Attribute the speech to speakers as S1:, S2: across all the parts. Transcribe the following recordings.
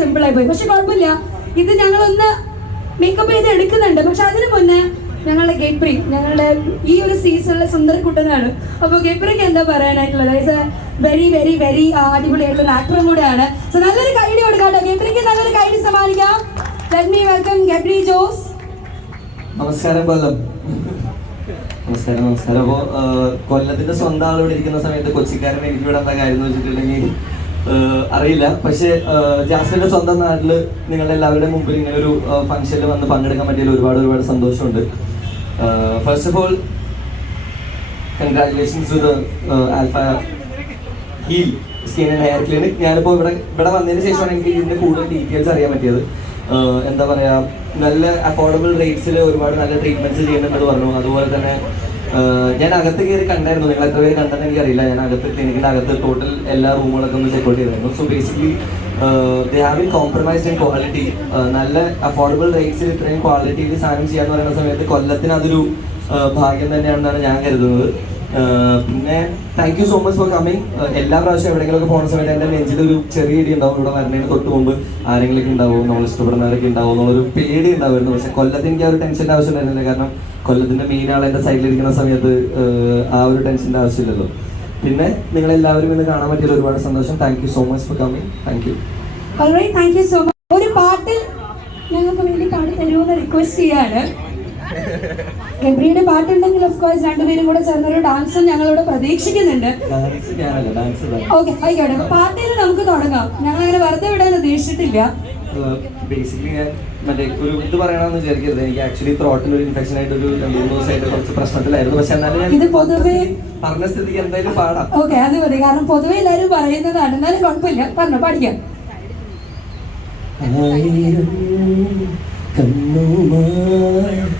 S1: Simple ആയി പോയി. പക്ഷെ കുഴപ്പമില്ല. ഇത് ഞങ്ങളൊന്ന് മേക്കപ്പ് ചെയ്ത് എടുക്കുന്നുണ്ട്. പക്ഷെ അതിനു മുന്നേ ഞങ്ങളുടെ ഗേപ്രി ഞങ്ങളുടെ ഈ ഒരു സീസണിലെ സുന്ദരക്കുട്ടനാണ്. അപ്പൊ ഗേപ്രിക്ക് എന്താ പറയാനായിട്ടുള്ളത്? വെരി വെരി വെരി അടിപൊളിയായിട്ടുള്ള ആക്ടറും കൂടെയാണ്. സോ നല്ലൊരു കൈഡി കൊടുക്കാം ഗേപ്രിക്ക് നല്ലൊരു കൈഡി സമ്മാനിക്കാം. Let welcome Gabri Jose.
S2: നമസ്കാരം നമസ്കാരം നമസ്കാരം. അപ്പോ ആ, കൊല്ലത്തിന്റെ സ്വന്തം ആളോട് ഇരിക്കുന്ന സമയത്ത് കൊച്ചിക്കാരൻ എനിക്ക് എന്താ കാര്യം എന്ന് വെച്ചിട്ടുണ്ടെങ്കിൽ അറിയില്ല. പക്ഷേ ജാസ്മിന്റെ സ്വന്തം നാട്ടിൽ നിങ്ങളുടെ എല്ലാവരുടെ മുമ്പിൽ ഇങ്ങനെ ഒരു ഫംഗ്ഷനിൽ വന്ന് പങ്കെടുക്കാൻ പറ്റിയതിൽ ഒരുപാട് ഒരുപാട് സന്തോഷമുണ്ട്. First of all congratulations to Alpha Heal skin and hair clinic ഞാനിപ്പോൾ ഇവിടെ ഇവിടെ വന്നതിന് ശേഷമാണ് എനിക്ക് ഇതിന്റെ കൂടുതൽ ഡീറ്റെയിൽസ് അറിയാൻ പറ്റിയത്. എന്താ പറയാ നല്ല അഫോർഡബിൾ റേറ്റ്സിൽ ഒരുപാട് നല്ല ട്രീറ്റ്മെന്റ്സ് ചെയ്യുന്നുണ്ടെന്ന് പറഞ്ഞു. അതുപോലെ തന്നെ ഞാൻ അകത്ത് കയറി കണ്ടായിരുന്നു. നിങ്ങൾ എത്ര പേര് കണ്ടെന്ന് എനിക്കറിയില്ല. ഞാൻ അകത്ത് ക്ലിനിക്കിന്റെ അകത്ത് ടോട്ടൽ എല്ലാ റൂമുകളൊക്കെ ഒന്ന് ചെക്ക് ഔട്ട് ചെയ്തിരുന്നു. So basically they have in compromise in quality നല്ല അഫോർഡബിൾ റേറ്റ്സിൽ ഇത്രയും ക്വാളിറ്റിയിൽ സാധനം ചെയ്യാന്ന് പറയുന്ന സമയത്ത് കൊല്ലത്തിന് അതൊരു ഭാഗ്യം തന്നെയാണെന്നാണ് ഞാൻ കരുതുന്നത്. പിന്നെ thank you so much for coming എല്ലാ പ്രാവശ്യം എവിടെയെങ്കിലുമൊക്കെ പോകുന്ന സമയത്ത് എന്റെ നെഞ്ചിൽ ഒരു ചെറിയ ഇടി ഉണ്ടാവും. ഇവിടെ വരണേന് തൊട്ട് മുമ്പ് ആരെങ്കിലും ഉണ്ടാവും നമ്മൾ ഇഷ്ടപ്പെടുന്നവരൊക്കെ ഉണ്ടാവും എന്നുള്ളൊരു പേടി ഉണ്ടാവുമായിരുന്നു പക്ഷെ കൊല്ലത്ത് എനിക്ക് ആ ഒരു ടെൻഷന്റെ ആവശ്യം ഉണ്ടായിരുന്നില്ല. കാരണം കൊല്ലത്തിന്റെ മെയിൻ ആൾ എന്റെ സൈഡിലിരിക്കുന്ന സമയത്ത് ആ ഒരു ടെൻഷന്റെ ആവശ്യമില്ലല്ലോ. പിന്നെ നിങ്ങൾ എല്ലാവരും ഇന്ന് കാണാൻ പറ്റിയ ഒരുപാട് സന്തോഷം. Thank you so much for coming thank you
S1: so much ഒരു പാട്ടിൽ ഞങ്ങൾക്ക് വേണ്ടി റിക്വസ്റ്റ് ചെയ്യാണ്. ഗബ്രിയുടെ പാട്ടുണ്ടെങ്കിൽ ഓഫ് കോഴ്സ് രണ്ടുപേരും കൂടെ ചേർന്നൊരു ഡാൻസും ഞങ്ങളിവിടെ പ്രതീക്ഷിക്കുന്നുണ്ട്. ഓക്കെ ആയിക്കോട്ടെ. അപ്പൊ പാട്ടിൽ നമുക്ക് തുടങ്ങാം. ഞങ്ങൾ അങ്ങനെ വെറുതെ വിടാൻ ഉദ്ദേശിച്ചിട്ടില്ല.
S2: ബേസിക്കലി ഞാൻ മറ്റേ ഒരു ഇത് പറയണമെന്ന് വിചാരിക്കരുത്. എനിക്ക് ആക്ച്വലി ത്രോട്ടിൽ ഒരു ഇൻഫെക്ഷൻ ആയിട്ട് ഒരു രണ്ട് മൂന്ന് ദിവസമായിട്ട് കുറച്ച് പ്രശ്നത്തിലായിരുന്നു. പക്ഷെ എന്നാലും ഞാൻ
S1: ഇത് പൊതുവേ-
S2: പറഞ്ഞ സ്ഥിതിക്ക് എന്തായാലും പാടാം.
S1: ഓക്കെ അത് മതി. കാരണം പൊതുവെ എല്ലാവരും പറയുന്നതാണ്. എന്നാലും കുഴപ്പമില്ല. പറഞ്ഞു പഠിക്കാം.
S2: ആയിരം കണ്ണുമായി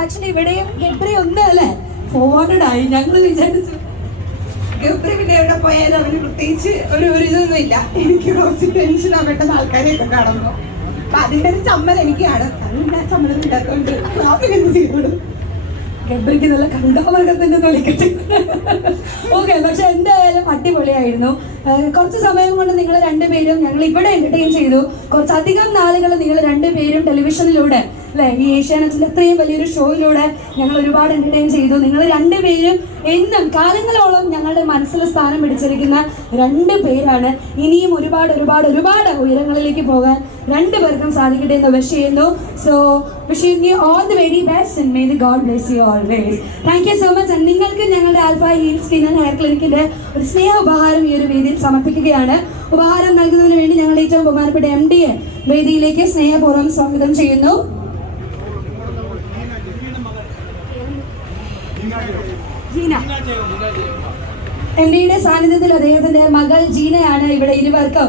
S1: ആക്ച്വലി ഇവിടെയും ഗബ്രി ഒന്ന് അല്ലേ? ഫോർവേഡ് ആയി ഞങ്ങൾ വിചാരിച്ചു
S3: ഗബ്രി പിന്നെ എവിടെ പോയാലും അവന് പ്രത്യേകിച്ച് ഒരു ഒരു ഇതൊന്നും ഇല്ല. എനിക്ക് കുറച്ച് ടെൻഷൻ ആവേണ്ട ആൾക്കാരെയൊക്കെ കാണുന്നു. അപ്പൊ അതിന്റെ ഒരു ചമ്മൽ എനിക്കാണ്. അതിന്റെ ചമ്മലം ഇല്ലാത്തതുകൊണ്ട് പിന്നെ എന്ത് ചെയ്തോളൂ.
S1: ഗബ്രിക്ക് നല്ല കണ്ടാമൃഗത്തിന്റെ തൊലിക്കട്ടെ ഓക്കെ പക്ഷെ എന്തായാലും അടിപൊളിയായിരുന്നു. കുറച്ച് സമയം കൊണ്ട് നിങ്ങൾ രണ്ടുപേരും ഞങ്ങൾ ഇവിടെ എന്റർടൈൻ ചെയ്തു. കുറച്ചധികം നാളുകൾ നിങ്ങൾ രണ്ടുപേരും ടെലിവിഷനിലൂടെ അല്ലെ ഈ ഏഷ്യാനെറ്റിൽ അത്രയും വലിയൊരു ഷോയിലൂടെ ഞങ്ങൾ ഒരുപാട് എന്റർടൈൻ ചെയ്തു. നിങ്ങൾ രണ്ടുപേരും എന്നും കാലങ്ങളോളം ഞങ്ങളുടെ മനസ്സിൽ സ്ഥാനം പിടിച്ചിരിക്കുന്ന രണ്ട് പേരാണ്. ഇനിയും ഒരുപാട് ഒരുപാട് ഒരുപാട് ഉയരങ്ങളിലേക്ക് പോകാൻ രണ്ടു പേർക്കും സാധിക്കട്ടെ എന്ന് വിഷ് ചെയ്യുന്നു. So wish you all the very best may God bless you always thank you so much നിങ്ങൾക്ക് ഞങ്ങളുടെ Alpha Heal skin and hair ക്ലിനിക്കിന്റെ ഒരു സ്നേഹ ഉപഹാരം ഈ ഒരു വേദിയിൽ സമർപ്പിക്കുകയാണ്. ഉപഹാരം നൽകുന്നതിന് വേണ്ടി ഞങ്ങൾ ഏറ്റവും ബഹുമാനപ്പെട്ട എം ഡിയെ വേദിയിലേക്ക് സ്നേഹപൂർവം സ്വാഗതം ചെയ്യുന്നു. എം ഡിയുടെ സാന്നിധ്യത്തിൽ അദ്ദേഹത്തിന്റെ മകൾ ജീനയാണ് ഇവിടെ ഇരുവർക്കും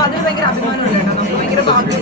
S3: അതിൽ ഭയങ്കര അഭിമാനമുണ്ട് നമുക്ക് ഭയങ്കര ഭാഗ്യം